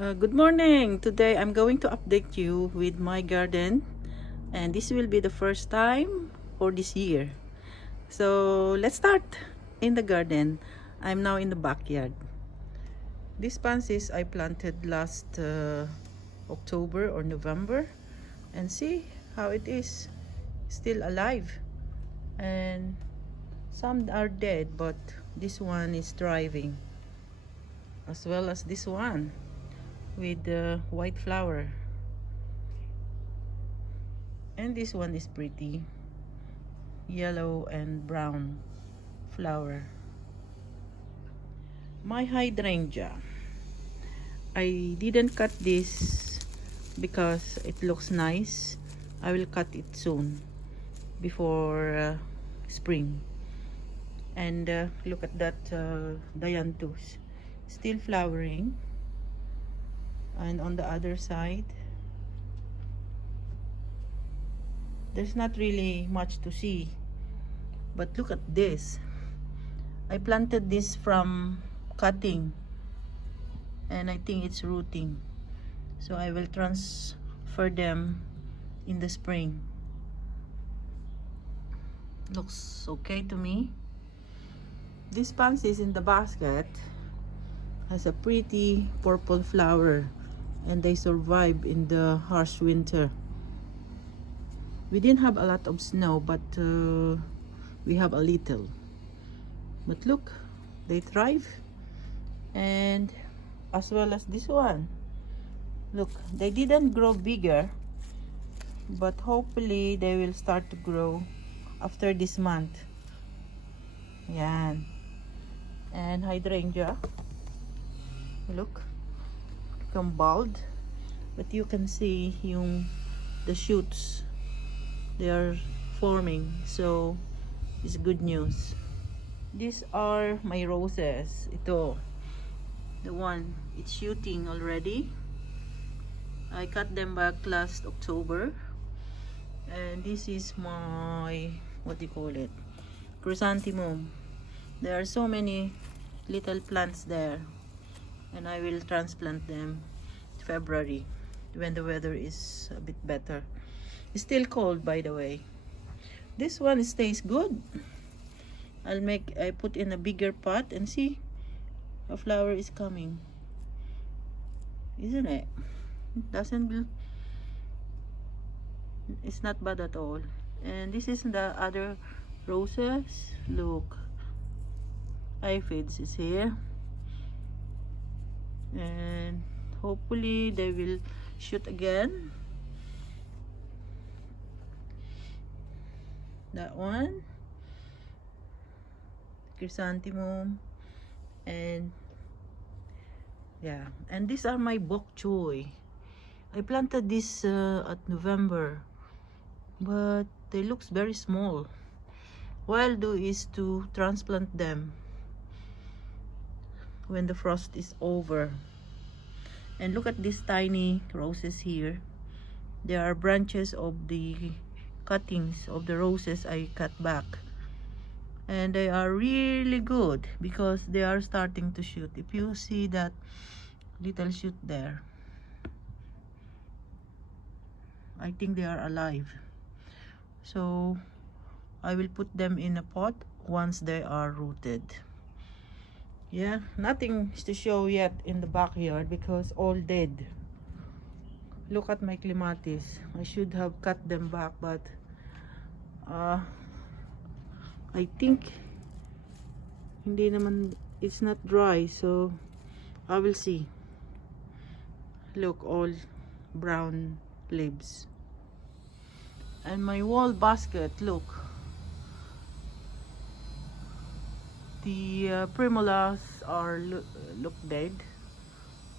Good morning. Today I'm going to update you with my garden, and this will be the first time for this year. So let's start in the garden. I'm now in the backyard. These pansies I planted last October or November, and see how it is still alive, and some are dead, but this one is thriving, as well as this one with the white flower. And this one is pretty yellow and brown flower. My hydrangea, I didn't cut this because it looks nice. I will cut it soon before spring. And look at that dianthus, still flowering. And on the other side, there's not really much to see, but look at this. I planted this from cutting, and I think it's rooting, so I will transfer them in the spring. Looks okay to me. This pansies in the basket has a pretty purple flower, and they survive in the harsh winter. We didn't have a lot of snow, but we have a little. But look, they thrive. And as well as this one. Look, they didn't grow bigger, but hopefully they will start to grow after this month. Yan. And hydrangea, look, become bald, but you can see the shoots, they are forming, so it's good news. These are my roses. Ito, the one, it's shooting already. I cut them back last October. And this is my, what do you call it, chrysanthemum. There are so many little plants there, and I will transplant them in February when the weather is a bit better. It's still cold, by the way. This one stays good. I put in a bigger pot, and see, a flower is coming, isn't it? It's not bad at all. And this is the other roses. Look, aphids is here, and hopefully they will shoot again. That one, chrysanthemum, and yeah, and these are my bok choy. I planted this at November, but they looks very small. What I'll do is to transplant them when the frost is over. And look at these tiny roses here. They are branches of the cuttings of the roses I cut back, and they are really good because they are starting to shoot. If you see that little shoot there, I think they are alive. So I will put them in a pot once they are rooted. Yeah, nothing to show yet in the backyard because all dead. Look at my clematis. I should have cut them back, but I think hindi naman, it's not dry, so I will see. Look, all brown leaves. And my wall basket, look, the primulas look dead,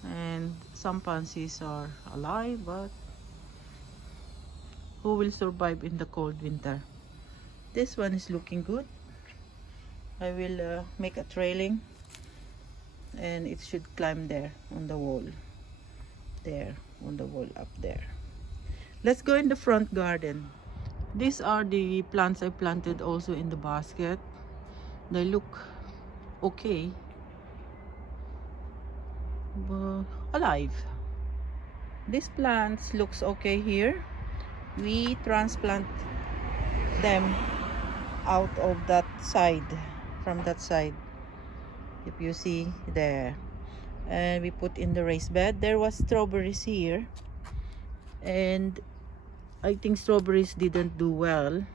and some pansies are alive, but who will survive in the cold winter? This one is looking good. I will make a trailing, and it should climb there on the wall, there on the wall up there. Let's go in the front garden. These are the plants I planted also in the basket. They look okay, alive. These plants looks okay here. We transplant them out of that side, from that side, if you see there, and we put in the raised bed. There was strawberries here, and I think strawberries didn't do well.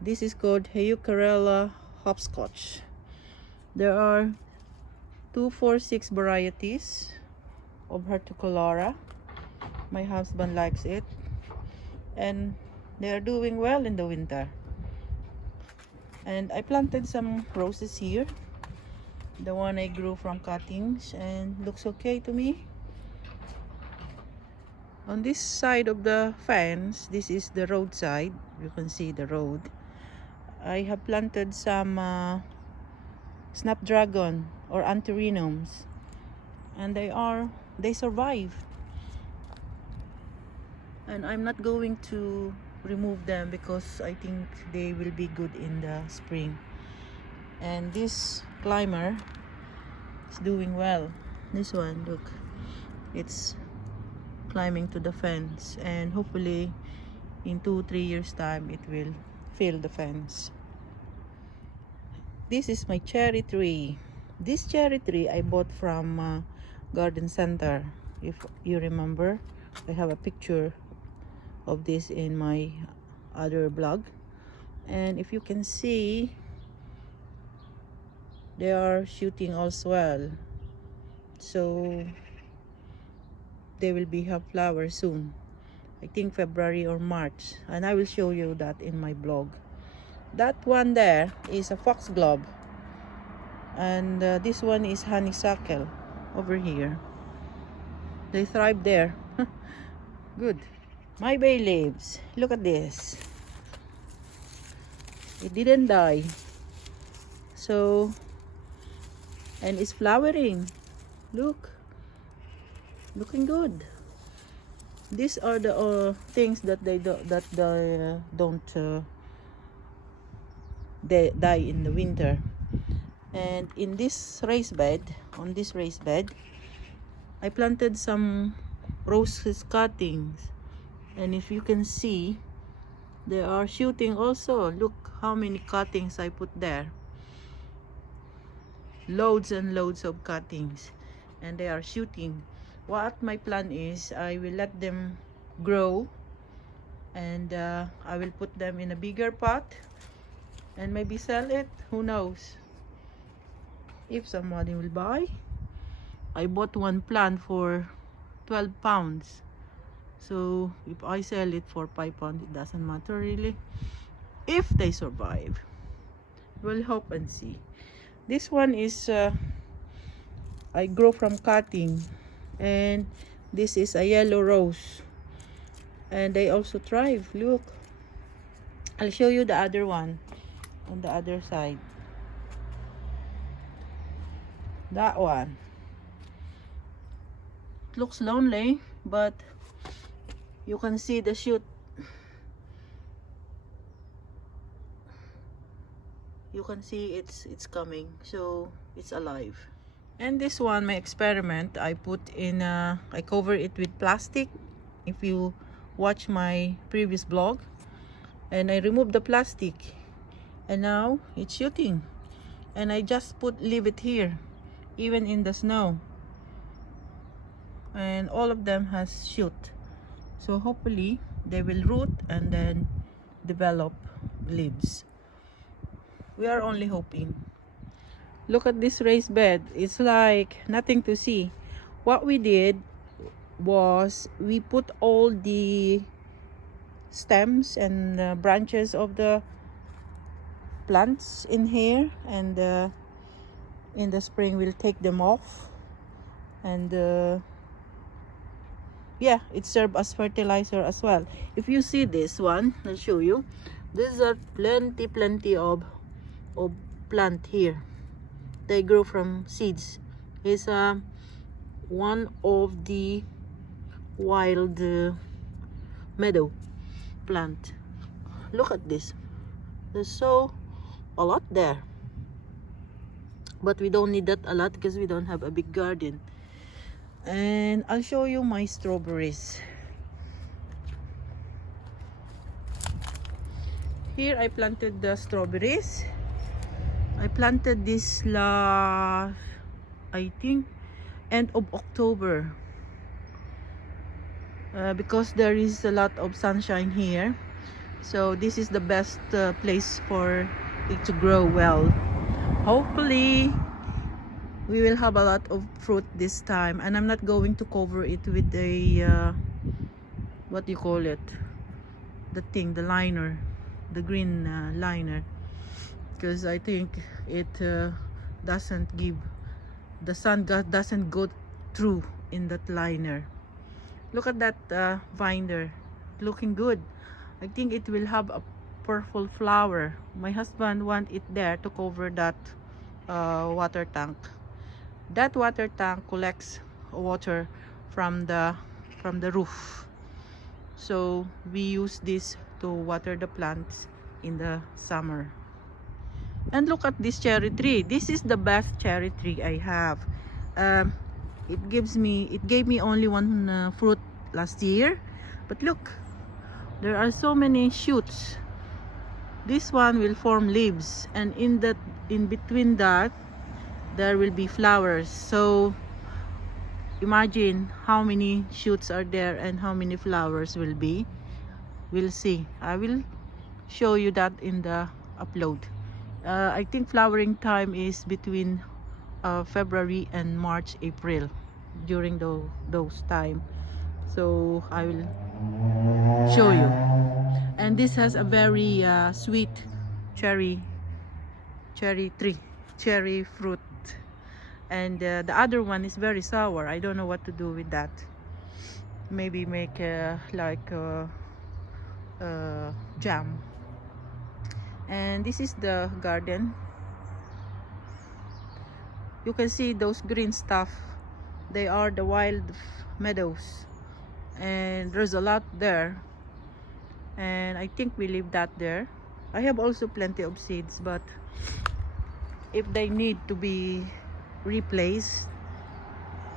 This is called Heucarella hopscotch. There are 246 varieties of Horticolora. My husband likes it, and they are doing well in the winter. And I planted some roses here, the one I grew from cuttings, and looks okay to me. On this side of the fence, this is the roadside, you can see the road. I have planted some snapdragon or anthuriums, and they survive. And I'm not going to remove them because I think they will be good in the spring. And this climber is doing well. This one, look, it's climbing to the fence, and hopefully in 2-3 years time it will fill the fence. This is my cherry tree. This cherry tree I bought from garden center. If you remember, I have a picture of this in my other blog, and if you can see, they are shooting as well, so they will have flowers soon. I think February or March, and I will show you that in my blog. That one there is a foxglove, and this one is honeysuckle over here. They thrive there. Good. My bay leaves, look at this. It didn't die, so, and it's flowering. Look, looking good. These are the things that they don't they die in the winter. And in this raised bed, on this raised bed, I planted some roses cuttings, and if you can see, they are shooting also. Look how many cuttings I put there. Loads and loads of cuttings, and they are shooting. What my plan is, I will let them grow, and I will put them in a bigger pot and maybe sell it. Who knows, if somebody will buy. I bought one plant for 12 pounds, so if I sell it for 5 pounds, it doesn't matter really, if they survive. We'll hope and see. This one is I grow from cutting, and this is a yellow rose, and they also thrive. Look, I'll show you the other one on the other side. That one, it looks lonely, but you can see the shoot. You can see it's coming, so it's alive. And this one, my experiment, I put in I cover it with plastic, if you watch my previous blog, and I removed the plastic, and now it's shooting. And I just leave it here, even in the snow, and all of them has shoot. So hopefully they will root and then develop leaves. We are only hoping. Look at this raised bed. It's like nothing to see. What we did was we put all the stems and branches of the plants in here, and in the spring we'll take them off, and yeah, it serves as fertilizer as well. If you see this one, I'll show you. These are plenty of plant here. They grow from seeds. It's one of the wild meadow plant. Look at this. There's a lot there, but we don't need that a lot because we don't have a big garden. And I'll show you my strawberries. Here I planted the strawberries. I planted this last, I think, end of October. Because there is a lot of sunshine here. So this is the best place for it to grow well. Hopefully we will have a lot of fruit this time, and I'm not going to cover it with a what do you call it, the thing, the liner, the green liner, because I think it doesn't give, the sun doesn't go through in that liner. Look at that vine there, looking good. I think it will have a purple flower. My husband want it there to cover that water tank. That water tank collects water from the roof, so we use this to water the plants in the summer. And look at this cherry tree. This is the best cherry tree I have. It gave me only one fruit last year, but look, there are so many shoots. This one will form leaves, and in between that there will be flowers. So imagine how many shoots are there and how many flowers will be. We'll see. I will show you that in the upload. I think flowering time is between February and March, April, during those time. So I will show you. And this has a very sweet cherry fruit, and the other one is very sour. I don't know what to do with that. Maybe make like jam. And this is the garden. You can see those green stuff, they are the wild meadows, and there's a lot there, and I think we leave that there. I have also plenty of seeds, but if they need to be replaced,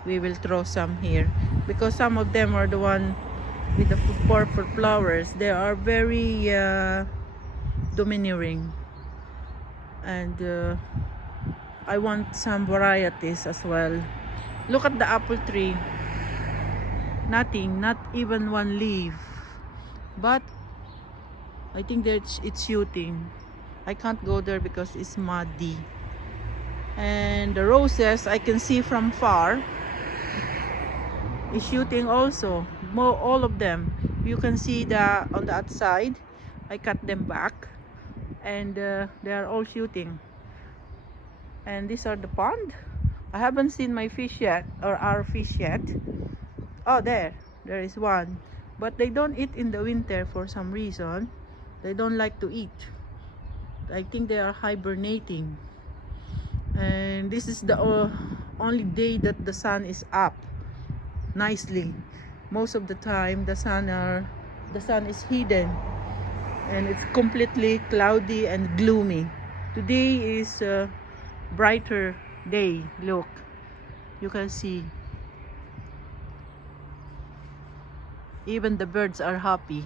we will throw some here, because some of them are the one with the purple flowers. They are very domineering, and I want some varieties as well. Look at the apple tree. Nothing, not even one leaf, but I think that it's shooting. I can't go there because it's muddy. And the roses I can see from far is shooting also. All of them. You can see on the outside. I cut them back, and they are all shooting. And these are the pond. I haven't seen my fish yet, or our fish yet. Oh, there is one, but they don't eat in the winter for some reason. They don't like to eat. I think they are hibernating. And this is the only day that the sun is up nicely. Most of the time the sun is hidden, and it's completely cloudy and gloomy. Today is a brighter day. Look, you can see even the birds are happy.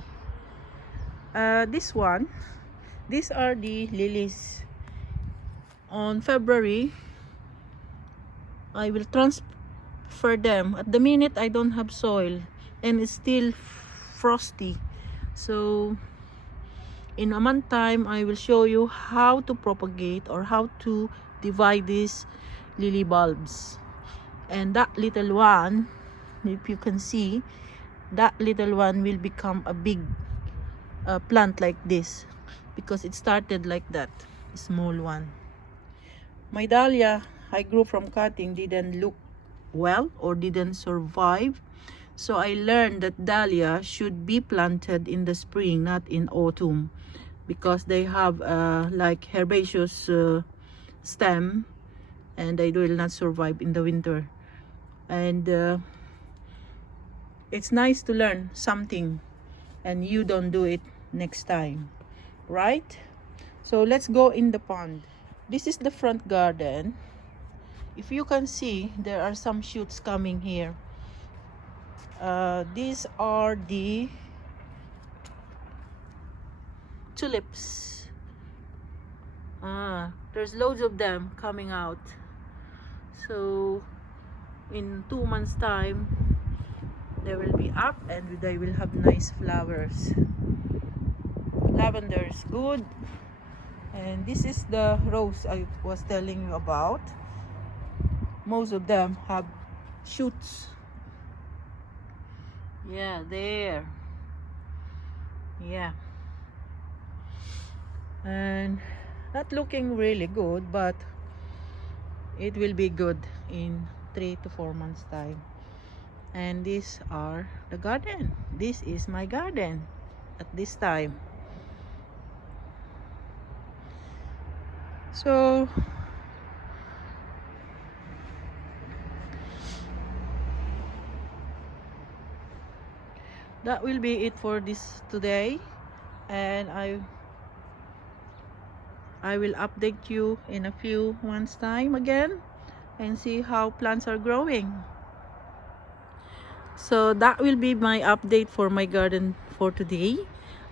These are the lilies. On February I will transfer them. At the minute I don't have soil, and it's still frosty, so in a month time I will show you how to propagate or how to divide these lily bulbs. And that little one, if you can see, that little one will become a big plant like this, because it started like that, small one. My dahlia I grew from cutting didn't look well or didn't survive, so I learned that dahlia should be planted in the spring, not in autumn, because they have like herbaceous stem, and they will not survive in the winter. And it's nice to learn something and you don't do it next time, right? So let's go in the pond. This is the front garden. If you can see, there are some shoots coming here. These are the tulips. There's loads of them coming out. So in 2 months time they will be up and they will have nice flowers. Lavender is good. And this is the rose I was telling you about. Most of them have shoots. Yeah, there. Yeah. And not looking really good, but it will be good in 3 to 4 months time. And these are the garden. This is my garden at this time. So that will be it for this today, and I will update you in a few months time again and see how plants are growing. So that will be my update for my garden for today,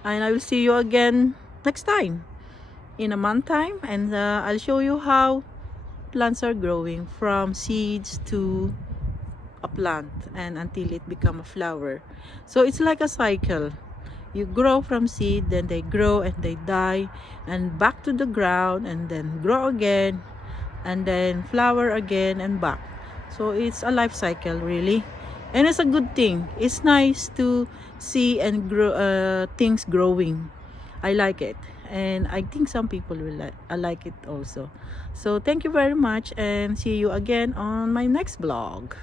and I will see you again next time in a month time, and I'll show you how plants are growing from seeds to a plant and until it become a flower. So it's like a cycle. You grow from seed, then they grow and they die and back to the ground, and then grow again and then flower again and back. So it's a life cycle really, and it's a good thing. It's nice to see and grow things growing. I like it, and I think some people will like it also. So thank you very much, and see you again on my next vlog.